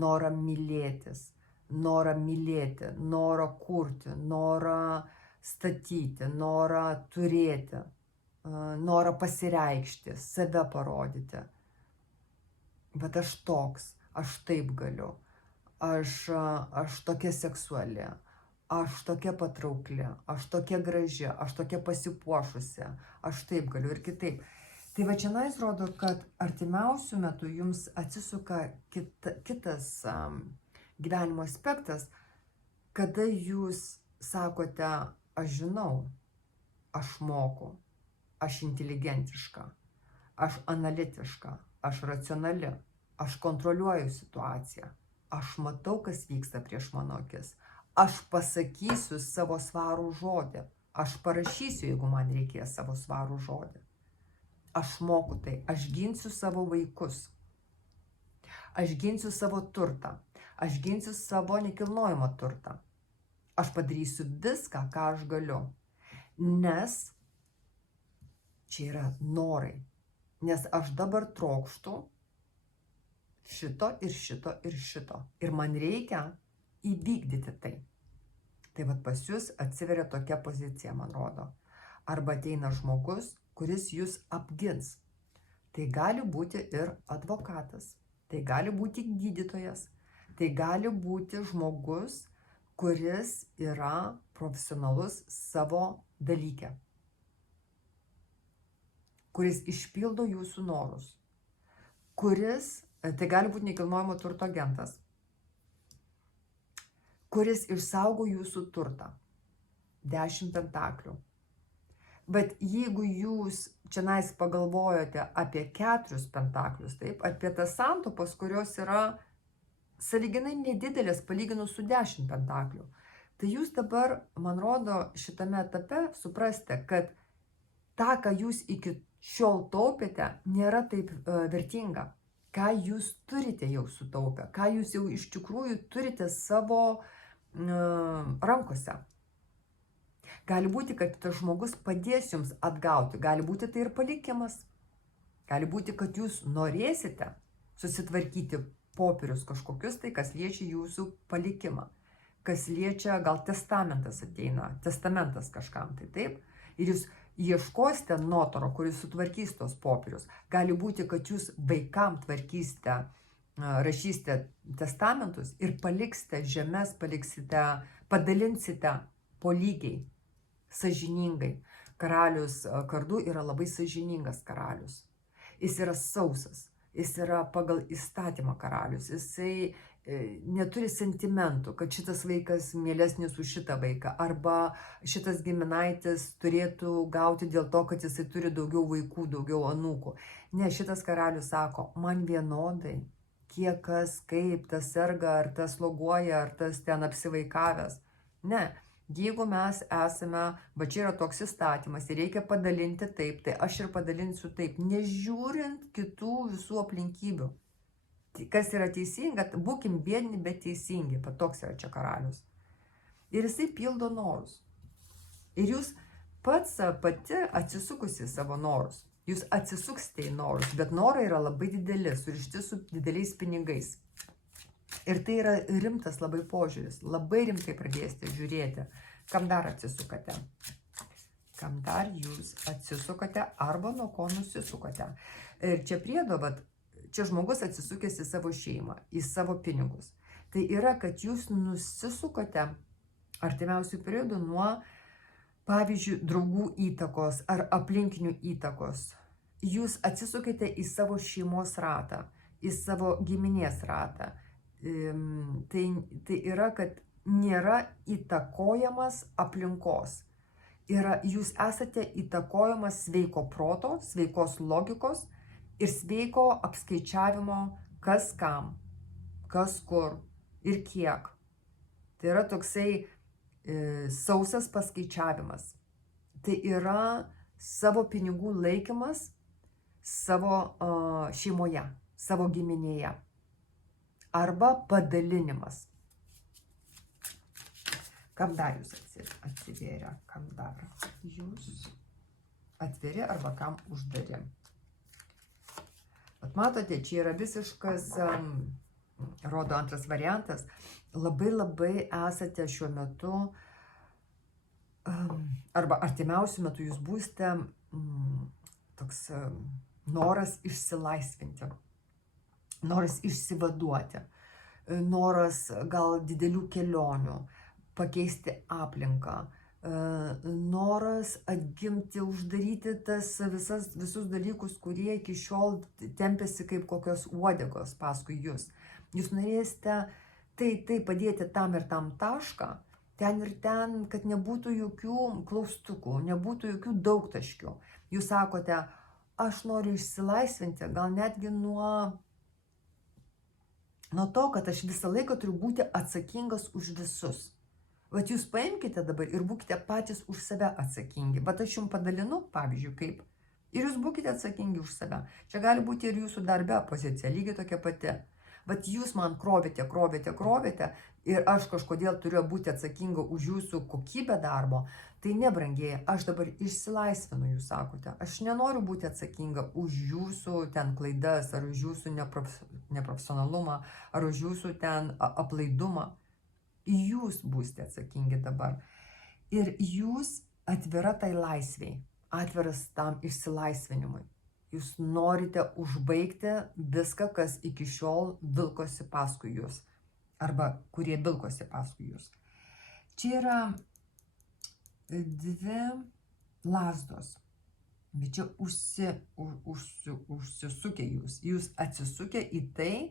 norą mylėtis, norą mylėti, norą kurti, norą statyti, norą turėti, norą pasireikšti, save parodyti. Bet aš toks, aš taip galiu, aš tokia seksuali, aš tokia patraukli, aš tokia graži, aš tokia pasipuošusi, aš taip galiu ir kitaip. Tai va čianais rodo, kad artimiausių metų jums atsisuka kitas gyvenimo aspektas, kada jūs sakote, aš žinau, aš moku, aš inteligentiška, aš analitiška, aš racionali, aš kontroliuoju situaciją, aš matau, kas vyksta prieš mano akis, aš pasakysiu savo svarų žodį, aš parašysiu, jeigu man reikės savo svarų žodį. Aš moku tai, aš ginsiu savo vaikus, aš ginsiu savo turtą, aš ginsiu savo nekilnojamą turtą. Aš padarysiu viską, ką aš galiu, nes čia yra norai, nes aš dabar trokštu šito ir šito ir šito ir man reikia įvykdyti tai. Tai vat pas jūs atsiveria tokia pozicija, man rodo. Arba ateina žmogus, kuris jūs apgins. Tai gali būti ir advokatas, tai gali būti gydytojas, tai gali būti žmogus, kuris yra profesionalus savo dalyke, kuris išpildo jūsų norus, tai gali būti nekilnojamo turto agentas, kuris išsaugo jūsų turtą. 10 pentaklių. Bet jeigu jūs čianais pagalvojote apie 4 pentaklius, taip, apie tas santuokas, kurios yra sąlyginai nedidelės palyginus su 10 pentaklių, tai jūs dabar, man rodo, šitame etape suprasite, kad tą, ką jūs iki šiol taupėte, nėra taip vertinga. Ką jūs turite jau sutaupę, ką jūs jau iš tikrųjų turite savo rankose. Gali būti, kad tas žmogus padės jums atgauti, gali būti tai ir palikimas, gali būti, kad jūs norėsite susitvarkyti popierius kažkokius, tai kas liečia jūsų palikimą, kas liečia, gal testamentas ateina, testamentas kažkam, tai taip, ir jūs ieškosite notaro, kuris sutvarkys tos popierius. Gali būti, kad jūs vaikam tvarkysite, rašysite testamentus ir paliksite žemes, padalinsite po lygiai, sąžiningai. Karalius kardų yra labai sąžiningas karalius. Jis yra sausas, jis yra pagal įstatymą karalius, jisai neturi sentimentų, kad šitas vaikas mielesnis už šitą vaiką, arba šitas giminaitis turėtų gauti dėl to, kad jisai turi daugiau vaikų, daugiau anūkų. Ne, šitas karalius sako, man vienodai, kiek kas, kaip, tas serga, ar tas sloguoja, ar tas ten apsivaikavęs. Ne, jeigu mes esame, va čia yra toks įstatymas ir reikia padalinti taip, tai aš ir padalinsiu taip, nežiūrint kitų visų aplinkybių. Kas yra teisinga, būkim biedni, bet teisingi, bet toks yra čia karalius. Ir jisai pildo norus. Ir jūs pati atsisukusi savo norus. Jūs atsisuksite į norus, bet norai yra labai dideli, surišti su dideliais pinigais. Ir tai yra rimtas labai požiūris, labai rimtai pradėsite žiūrėti, kam dar atsisukate. Kam dar jūs atsisukate arba nuo ko nusisukate. Ir čia priedo, čia žmogus atsisukęs į savo šeimą, į savo pinigus. Tai yra, kad jūs nusisukate artimiausių periodų nuo, pavyzdžiui, draugų įtakos ar aplinkinių įtakos. Jūs atsisukate į savo šeimos ratą, į savo giminės ratą. Tai yra, kad nėra įtakojamas aplinkos. Jūs esate įtakojamas sveiko proto, sveikos logikos ir sveiko apskaičiavimo, kas kam, kas kur ir kiek. Tai yra toksai sausas paskaičiavimas. Tai yra savo pinigų laikymas savo šeimoje, savo giminėje. Arba padalinimas. Kam dar jūs atsivėrė? Kam dar jūs atviri arba kam uždari? Bet matote, čia yra visiškas, rodo antras variantas, labai esate šiuo metu arba artimiausių metų jūs būsite toks noras išsilaisvinti, noras išsivaduoti, noras gal didelių kelionių, pakeisti aplinką, noras atgimti, uždaryti visus dalykus, kurie iki šiol tempėsi kaip kokios uodegos paskui jūs. Jūs norėsite tai padėti tam ir tam tašką, ten ir ten, kad nebūtų jokių klaustukų, nebūtų jokių daugtaškių. Jūs sakote, aš noriu išsilaisvinti, gal netgi nuo to, kad aš visą laiką turiu būti atsakingas už visus. Vat jūs paimkite dabar ir būkite patys už save atsakingi. Vat aš jums padalinu, pavyzdžiui, kaip. Ir jūs būkite atsakingi už save. Čia gali būti ir jūsų darbe pozicija, lygiai tokia pati. Vat jūs man krovėte ir aš kažkodėl turiu būti atsakinga už jūsų kokybę darbo. Tai nebrangiai, aš dabar išsilaisvinu, jūs sakote. Aš nenoriu būti atsakinga už jūsų ten klaidas, ar už jūsų neprofesionalumą, ar už jūsų ten aplaidumą. Jūs būsite atsakingi dabar. Ir jūs atvira tai laisviai, atviras tam išsilaisvinimui. Jūs norite užbaigti viską, kas iki šiol vilkosi paskui jūs. Arba kurie vilkosi paskui jūs. Čia yra dvi lazdos. Bet čia užsisukę jūs. Jūs atsisukę į tai,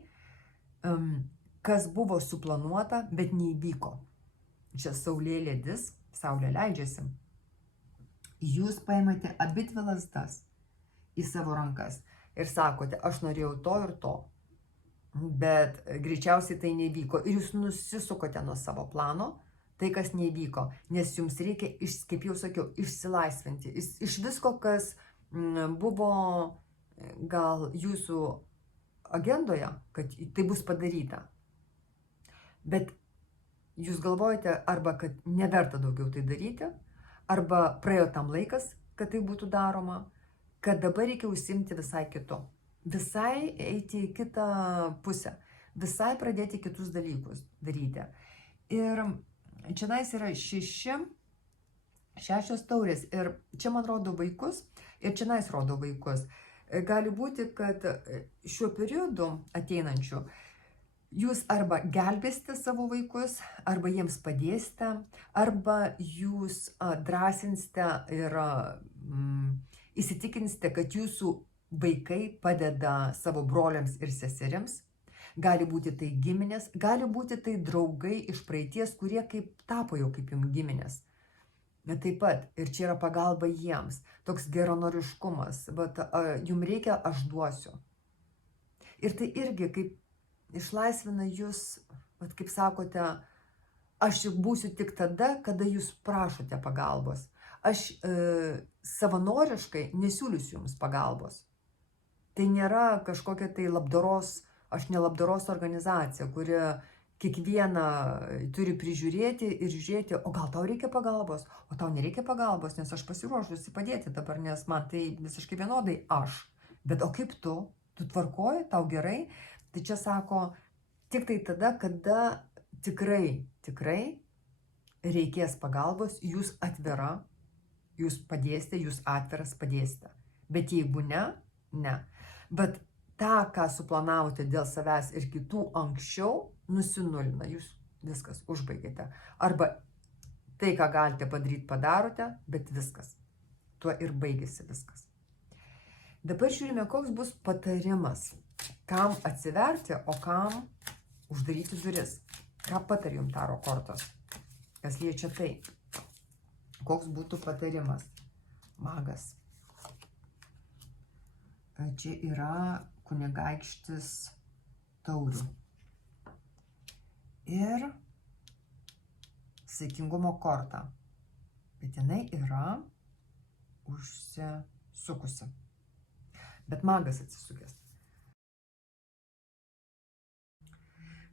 kas buvo suplanuota, bet neįvyko. Čia saulė ledis, saulė leidžiasi. Jūs paimate abi dvi lazdas į savo rankas ir sakote, aš norėjau to ir to, bet greičiausiai tai nevyko. Ir jūs nusisukote nuo savo plano, tai kas nevyko, nes jums reikia, kaip jau sakiau, išsilaisvinti. Iš visko, kas buvo gal jūsų agendoje, kad tai bus padaryta. Bet jūs galvojate arba, kad neverta daugiau tai daryti, arba praėjo tam laikas, kad tai būtų daroma, kad dabar reikia užsiimti visai kitu. Visai eiti į kitą pusę. Visai pradėti kitus dalykus daryti. Ir čia yra 6 taurės. Ir čia man rodo vaikus, ir čia rodo vaikus. Gali būti, kad šiuo periodu ateinančiu jūs arba gelbėsite savo vaikus, arba jiems padėsite, arba jūs drąsinsite ir įsitikinsite, kad jūsų vaikai padeda savo broliams ir seserims. Gali būti tai giminės, gali būti tai draugai iš praeities, kurie tapo jau kaip jums giminės. Bet taip pat, ir čia yra pagalba jiems, toks geranoriškumas, bet jums reikia, aš duosiu. Ir tai irgi kaip išlaisvina jūs, kaip sakote, aš būsiu tik tada, kada jūs prašote pagalbos. Aš savanoriškai nesiūlysiu jums pagalbos. Tai nėra kažkokia tai labdaros, aš ne labdaros organizacija, kuri kiekvieną turi prižiūrėti ir žiūrėti, o gal tau reikia pagalbos, o tau nereikia pagalbos, nes aš pasiruošusi padėti dabar, nes man tai visiškai vienodai aš. Bet o kaip tu tvarkoji, tau gerai? Tai čia sako, tik tai tada, kada tikrai reikės pagalbos, jūs atvira, jūs padėsite, jūs atviras padėsite. Bet jeigu ne. Bet tą, ką suplanavote dėl savęs ir kitų anksčiau, nusinulina, jūs viskas užbaigėte. Arba tai, ką galite padaryti, padarote, bet viskas. Tuo ir baigėsi viskas. Dabar žiūrime, koks bus patarimas. Kam atsiverti, o kam uždaryti duris. Ką patarė jums taro kortos? Kas liečia tai? Koks būtų patarimas? Magas. Čia yra kunigaikštis taurių. Ir saikingumo korta. Bet jinai yra užsisukusi. Bet magas atsisukęs.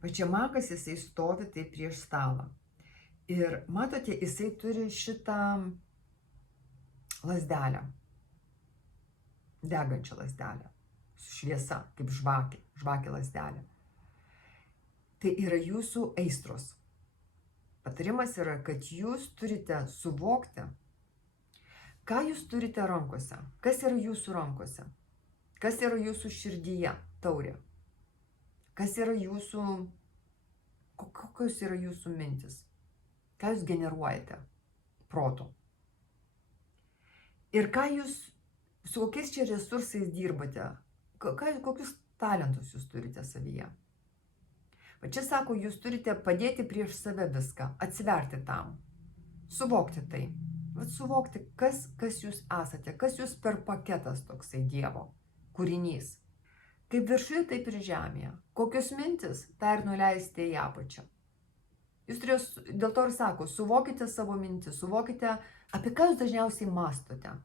Va čia magas, jisai stovi taip prieš stalą. Ir matote, jisai turi šitą lazdelę. Degančią lazdelę. Su šviesa, kaip žvakė lazdelė. Tai yra jūsų aistros. Patarimas yra, kad jūs turite suvokti, ką jūs turite rankose, kas yra jūsų rankose, kas yra jūsų širdyje, taurė, kas yra jūsų, kokios yra jūsų mintis, ką jūs generuojate protu. Ir ką jūs, su kokiais čia resursais dirbate, kokius talentus jūs turite savyje. Va čia sako, jūs turite padėti prieš save viską, atsiverti tam, suvokti tai. Va suvokti, kas jūs esate, kas jūs per paketas toksai Dievo kūrinys. Kaip viršuje, taip ir žemėje. Kokios mintis, tai ir nuleisite į apačią. Jūs turite, dėl to ir sako, suvokite savo mintis, suvokite, apie ką jūs dažniausiai mastote.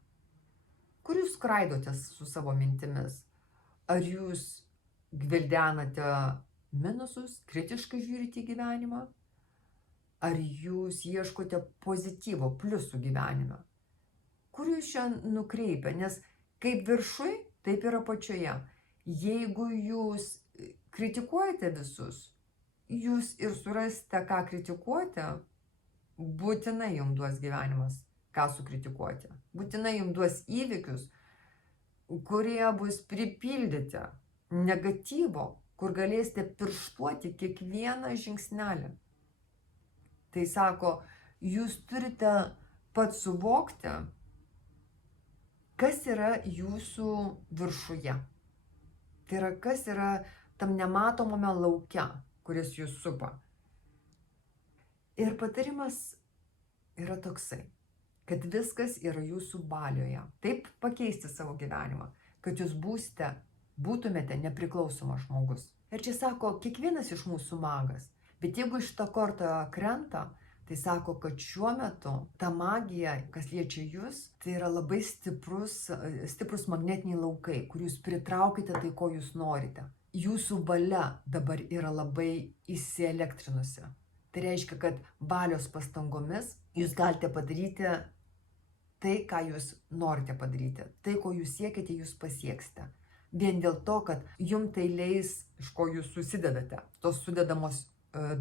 Kur jūs skraidotės su savo mintimis? Ar jūs gvildenate minusus, kritiškai žiūrite į gyvenimą? Ar jūs ieškote pozityvo, pliusų gyvenime? Kur jūs čia nukreipia? Nes kaip viršui, taip ir apačioje. Jeigu jūs kritikuojate visus, jūs ir surasite, ką kritikuoti, būtinai jums duos gyvenimas, ką sukritikuoti. Būtinai jums duos įvykius, kurie bus pripildyti negatyvo, kur galėsite pirštuoti kiekvieną žingsnelį. Tai sako, jūs turite pats suvokti, kas yra jūsų viršuje. Tai yra, kas yra tam nematomame lauke, kuris jūs supa. Ir patarimas yra toksai, kad viskas yra jūsų valioje. Taip pakeisti savo gyvenimą, kad jūs būtumėte nepriklausomas žmogus. Ir čia sako, kiekvienas iš mūsų magas. Bet jeigu iš tą kortą krenta, tai sako, kad šiuo metu ta magija, kas liečia jūs, tai yra labai stiprus magnetiniai laukai, kur jūs pritraukite tai, ko jūs norite. Jūsų valia dabar yra labai įsielektrinusi. Tai reiškia, kad valios pastangomis jūs galite padaryti tai, ką jūs norite padaryti. Tai, ko jūs siekite, jūs pasieksite. Vien dėl to, kad jums tai leis, iš ko jūs susidedate, tos sudedamos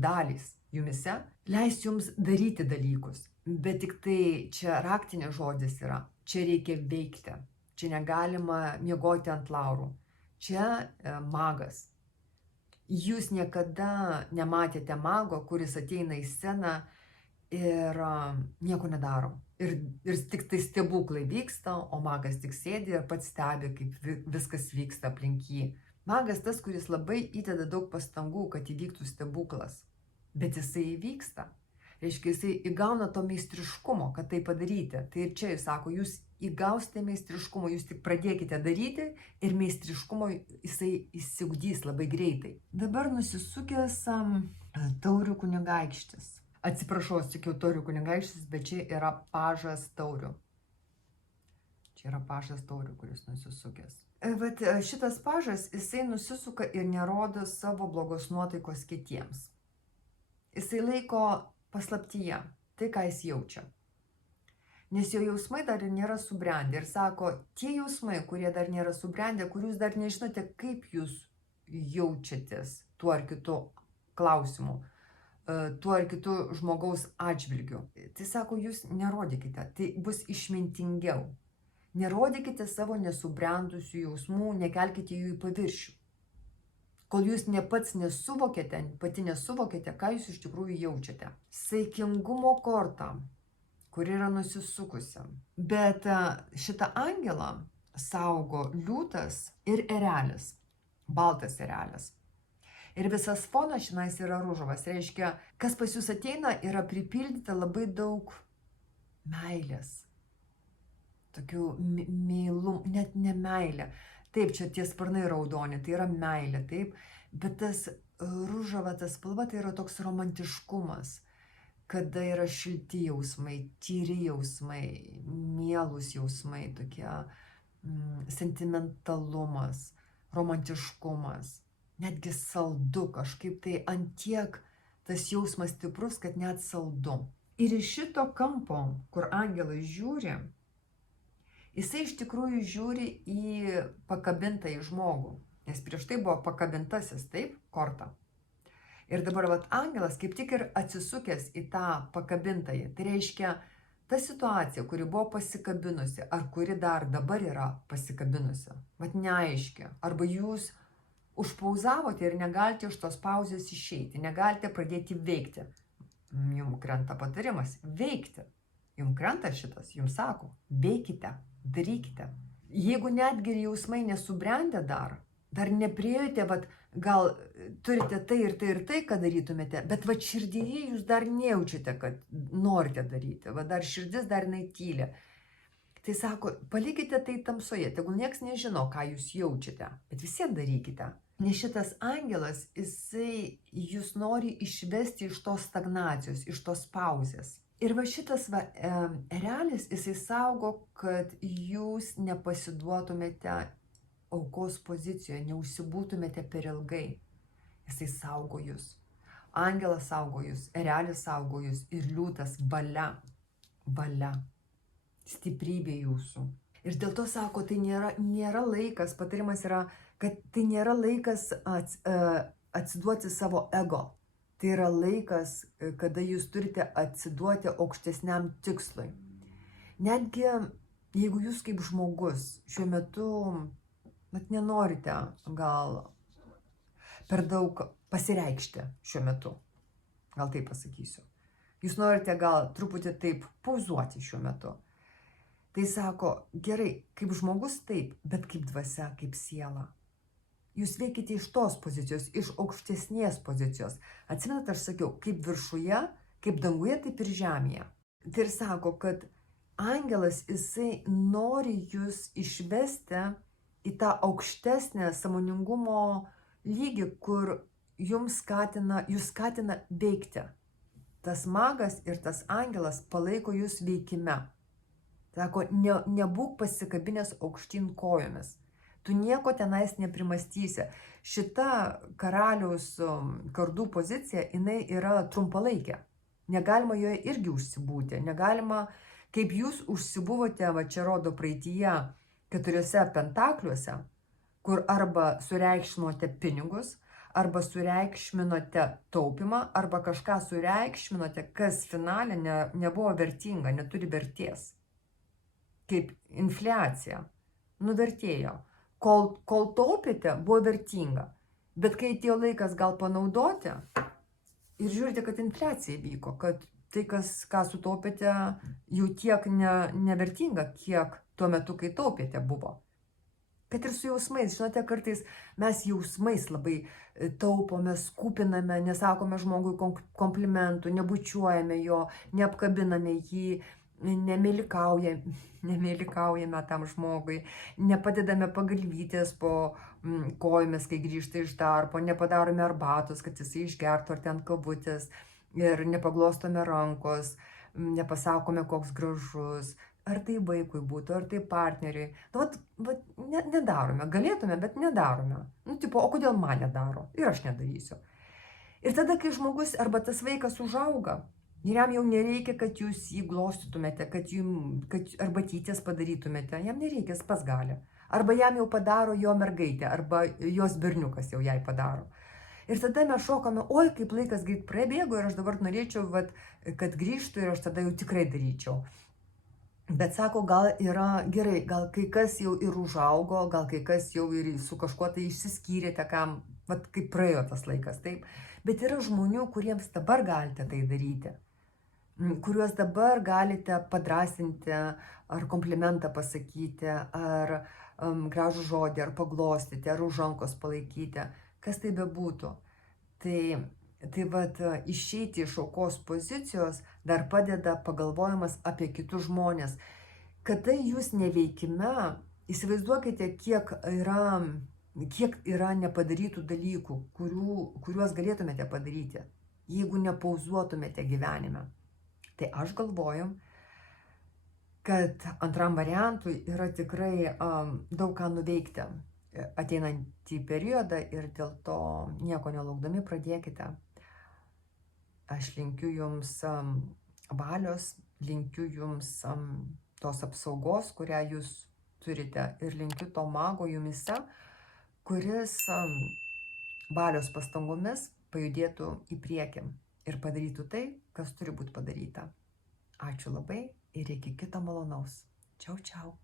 dalys jumise, leis jums daryti dalykus. Bet tik tai čia raktinis žodis yra, čia reikia veikti. Čia negalima miegoti ant laurų. Čia magas. Jūs niekada nematėte mago, kuris ateina į sceną ir nieko nedaro. Ir tik tai stebuklai vyksta, o magas tik sėdi ir pats stebi, kaip viskas vyksta aplink jį. Magas tas, kuris labai įdeda daug pastangų, kad įvyktų stebuklas. Bet jisai įvyksta. Reiškia, jisai įgauna to meistriškumo, kad tai padaryti. Tai ir čia jis sako, jūs įgausite meistriškumo, jūs tik pradėkite daryti ir meistriškumo jisai įsiugdys labai greitai. Dabar nusisukęs taurių kunigaikštis. Atsiprašau, sakiau taurių kunigaikštis, bet čia yra pažas taurių. Čia yra pažas taurių, kuris nusisukęs. Bet šitas pažas, jisai nusisuka ir nerodo savo blogos nuotaikos kitiems. Jisai laiko paslaptyje tai, ką jis jaučia. Nes jo jausmai dar nėra subrendę. Ir sako, tie jausmai, kurie dar nėra subrendę, kur jūs dar nežinote, kaip jūs jaučiatės tuo ar kitu klausimu, tuo ar kitu žmogaus atžvilgiu. Tai sako, jūs nerodykite, tai bus išmintingiau. Nerodykite savo nesubrendusių jausmų, nekelkite jų į paviršių. Kol jūs pati nesuvokėte, ką jūs iš tikrųjų jaučiate. Saikingumo korta, kuri yra nusisukusi. Bet šitą angelą saugo liūtas ir erelis, baltas erelis. Ir visas fonas šiandien yra ružavas. Reiškia, kas pas jūs ateina, yra pripildyta labai daug meilės. Tokių meilų, net ne meilė. Taip, čia tie sparnai raudoni, tai yra meilė, taip. Bet tas ružava, tas spalva, tai yra toks romantiškumas, kada yra šilti jausmai, tyri jausmai, mielus jausmai, tokie sentimentalumas, romantiškumas, netgi saldu, kažkaip tai antiek tas jausmas stiprus, kad net saldu. Ir iš šito kampo, kur angelas žiūri, jisai iš tikrųjų žiūri į pakabintą į žmogų, nes prieš tai buvo pakabintasis, taip, korta. Ir dabar vat angelas kaip tik ir atsisukęs į tą pakabintąjį. Tai reiškia, ta situacija, kuri buvo pasikabinusi, ar kuri dar dabar yra pasikabinusi, vat neaiški. Arba jūs užpauzavote ir negalite iš tos pauzės išeiti, negalite pradėti veikti. Jums krenta patarimas - veikti. Jums krenta šitas, jums sako, veikite, darykite. Jeigu netgi jausmai nesubrendę dar nepriėjote, vat, gal turite tai ir tai ir tai, ką darytumėte, bet vat širdyje jūs dar nejaučiate, kad norite daryti, vat dar širdis dar jinai tyli. Tai sako, palikite tai tamsoje, tegul nieks nežino, ką jūs jaučiate, bet vis tiek darykite. Nes šitas angelas, jisai jūs nori išvesti iš tos stagnacijos, iš tos pauzės. Ir va šitas erelis, jisai saugo, kad jūs nepasiduotumėte aukos pozicijoje, neužsibūtumėte per ilgai. Jisai saugo jūs. Angelas saugo jūs, erelis saugo jūs ir liūtas valia, stiprybė jūsų. Ir dėl to sako, tai nėra laikas, patarimas yra, kad tai nėra laikas atsiduoti savo ego. Tai yra laikas, kada jūs turite atsiduoti aukštesniam tikslui. Netgi jeigu jūs kaip žmogus šiuo metu nenorite gal per daug pasireikšti šiuo metu, gal taip pasakysiu. Jūs norite gal truputį taip pauzuoti šiuo metu. Tai sako, gerai, kaip žmogus taip, bet kaip dvasia, kaip siela. Jūs veikite iš tos pozicijos, iš aukštesnės pozicijos. Atsimenat, aš sakiau, kaip viršuje, kaip danguje, taip ir žemėje. Tai ir sako, kad angelas, jisai nori jūs išvesti į tą aukštesnę sąmoningumo lygį, kur jūs skatina veikti. Tas magas ir tas angelas palaiko jūs veikime. Sako, nebūk pasikabinęs aukštyn kojomis. Tu nieko tenais neprimastysi. Šita karaliaus kardų pozicija, jinai yra trumpalaikė. Negalima joje irgi užsibūti. Negalima, kaip jūs užsibuvote, va čia rodo praeityje, 4 pentakliuose, kur arba sureikšminote pinigus, arba sureikšminote taupimą, arba kažką sureikšminote, kas finale nebuvo vertinga, neturi vertės. Kaip infliacija. Nuvertėjo. Kol taupėte, buvo vertinga. Bet kai atėjo laikas gal panaudoti, ir žiūrite, kad infliacija vyko, kad tai, ką sutaupėte, jau tiek nevertinga, kiek tuo metu, kai taupėte, buvo. Kad ir su jausmais, žinote, kartais mes jausmais labai taupome, skupiname, nesakome žmogui komplimentų, nebučiuojame jo, neapkabiname jį, nemėlykaujame tam žmogui, nepadedame pagalvytės po kojomis, kai grįžta iš darbo, nepadarome arbatos, kad jisai išgertų ar ten kavutės, ir nepaglostome rankos, nepasakome, koks gražus, ar tai vaikui būtų, ar tai partneriui. Nedarome, galėtume, bet nedarome. O kodėl man nedaro? Ir aš nedarysiu. Ir tada, kai žmogus arba tas vaikas užauga, ir jam jau nereikia, kad jūs jį glostytumėte, kad arbatytės padarytumėte, jam nereikia, jis pats gali. Arba jam jau padaro jo mergaitė, arba jos berniukas jau jai padaro. Ir tada mes šokame, oi, kaip laikas greit prabėgo ir aš dabar norėčiau, kad grįžtų ir aš tada jau tikrai daryčiau. Bet sako, gal yra gerai, gal kai kas jau ir užaugo, gal kai kas jau ir su kažkuo tai išsiskyrėte, kam, kaip praėjo tas laikas, taip. Bet yra žmonių, kuriems dabar galite tai daryti, kuriuos dabar galite padrasinti, ar komplimentą pasakyti, ar gražų žodį, ar paglostyti, ar už rankos palaikyti, kas tai bebūtų. Tai išeiti iš aukos pozicijos dar padeda pagalvojimas apie kitus žmonės. Kada jūs neveikime, įsivaizduokite, kiek yra nepadarytų dalykų, kuriuos galėtumėte padaryti, jeigu nepauzuotumėte gyvenime. Tai aš galvoju, kad antram variantui yra tikrai daug ką nuveikti ateinantį periodą ir dėl to nieko nelaukdami pradėkite. Aš linkiu jums valios, linkiu jums tos apsaugos, kurią jūs turite, ir linkiu to mago jumise, kuris valios pastangomis pajudėtų į priekį ir padarytų tai, kas turi būti padaryta. Ačiū labai ir iki kito malonaus. Čiau, čiau.